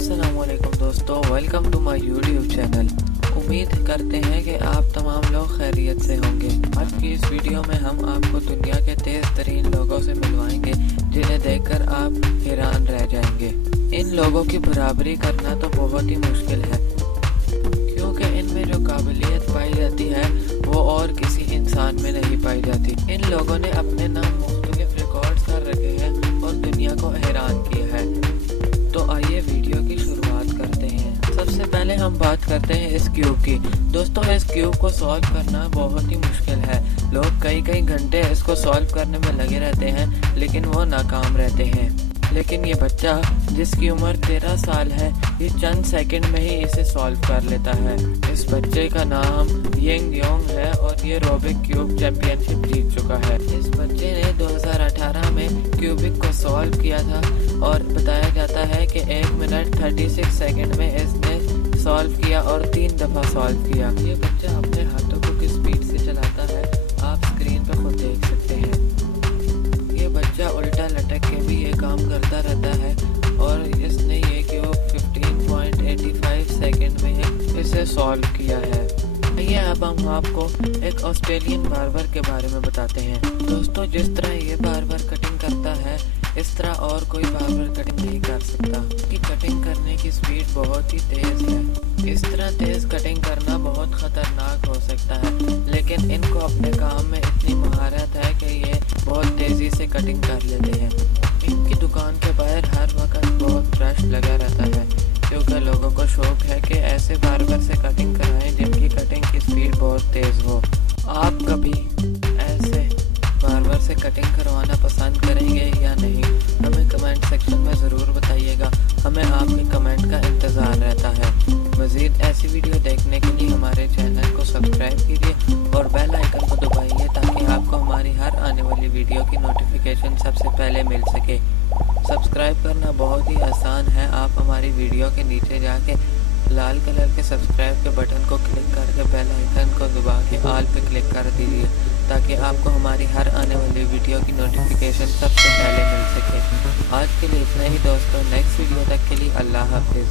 अस्सलामुअलैकुम दोस्तों, welcome to my YouTube channel. उम्मीद करते हैं कि आप तमाम लोग खैरियत से होंगे। आज की इस वीडियो में हम आपको दुनिया के तेज़ तरीन लोगों से मिलवाएंगे जिन्हें देखकर आप हैरान रह जाएंगे। इन लोगों की बराबरी करना तो बहुत ही मुश्किल है, क्योंकि इनमें जो काबिलियत पाई जाती है वो और किसी इंसान में नहीं पाई जाती। इन लोगों ने अपने नाम मुख्तलिफ रिकॉर्ड्स कर रखे हैं और दुनिया को हैरान किया है। तो आइए वीडियो की शुरुआत करते हैं। सबसे पहले हम बात करते हैं इस क्यूब की। दोस्तों, इस क्यूब को सॉल्व करना बहुत ही मुश्किल है। लोग कई घंटे इसको सॉल्व करने में लगे रहते हैं, लेकिन वो नाकाम रहते हैं। लेकिन ये बच्चा जिसकी उम्र 13 साल है, ये चंद सेकंड में ही इसे सॉल्व कर लेता है। इस बच्चे का नाम यंग योंग है और ये रूबिक क्यूब चैंपियनशिप जीत चुका है। इस बच्चे ने 2018 में क्यूबिक को सॉल्व किया था और बताया जाता है कि 1 मिनट 36 सेकंड में इसने सॉल्व किया और 3 दफ़ा सॉल्व किया। ये बच्चा अपने हाथों को किस स्पीड से चलाता है आप स्क्रीन पर खुद देख सकते हैं। ये बच्चा उल्टा लटक के भी ये काम करता रहता है और इसने ये क्यूब 15.85 सेकंड में इसे सॉल्व किया है। आइए अब हम आपको एक ऑस्ट्रेलियन बार्बर के बारे में बताते हैं। दोस्तों, जिस तरह ये बार्बर कटिंग करता है, इस तरह और कोई बार्बर कटिंग नहीं कर सकता। कि कटिंग करने की स्पीड बहुत ही तेज़ है। इस तरह तेज़ कटिंग करना बहुत ख़तरनाक हो सकता है, लेकिन इनको अपने काम में इतनी महारत है कि ये बहुत तेज़ी से कटिंग कर लेते हैं। इनकी दुकान के बाहर हर वक्त बहुत रश लगा रहता है, क्योंकि लोगों को शौक है कि ऐसे बार्बर से कटिंग कराएं जिनकी कटिंग की स्पीड बहुत तेज़ हो। आप कभी ऐसे बार्बर से कटिंग करवाना पसंद करेंगे या नहीं? हमें कमेंट सेक्शन में ज़रूर बताइएगा। हमें आपके कमेंट का इंतज़ार रहता है। मज़ीद ऐसी वीडियो देखने के लिए हमारे चैनल को सब्सक्राइब कीजिए और बेल आइकन को दबाइए ताकि आपको हमारी हर आने वाली वीडियो की नोटिफिकेशन सबसे पहले मिल सके। सब्सक्राइब करना बहुत ही आसान है। आप हमारी वीडियो के नीचे जाके लाल कलर के सब्सक्राइब के बटन को क्लिक करके बेल आइकन को दबा के ऑल पे क्लिक कर दीजिए ताकि आपको हमारी हर आने वाली वीडियो की नोटिफिकेशन सबसे पहले मिल सके। आज के लिए इतना ही दोस्तों। नेक्स्ट वीडियो तक के लिए अल्लाह हाफिज़।